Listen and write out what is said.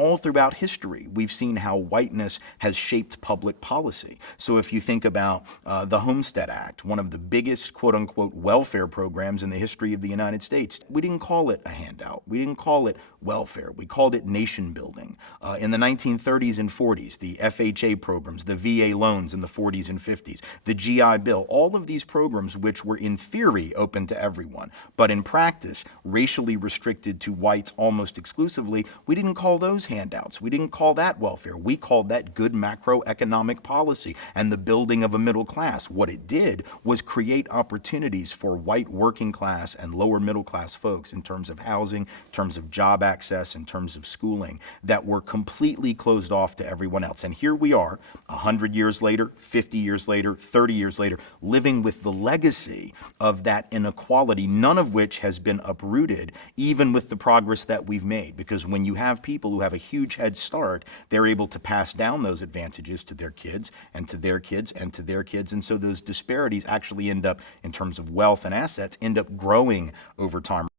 all throughout history, we've seen how whiteness has shaped public policy. So if you think about the Homestead Act, one of the biggest quote-unquote welfare programs in the history of the United States, we didn't call it a handout. We didn't call it welfare. We called it nation building. In the 1930s and 40s, the FHA programs, the VA loans in the 40s and 50s, the GI Bill, all of these programs which were in theory open to everyone, but in practice racially restricted to whites almost exclusively, we didn't call those handouts. We didn't call that welfare. We called that good macroeconomic policy and the building of a middle class. What it did was create opportunities for white working class and lower middle class folks in terms of housing, in terms of job access, in terms of schooling, that were completely closed off to everyone else. And here we are, 100 years later, 50 years later, 30 years later, living with the legacy of that inequality, none of which has been uprooted, even with the progress that we've made. Because when you have people who have a huge head start, they're able to pass down those advantages to their kids and to their kids and to their kids. And so those disparities actually end up, in terms of wealth and assets, end up growing over time.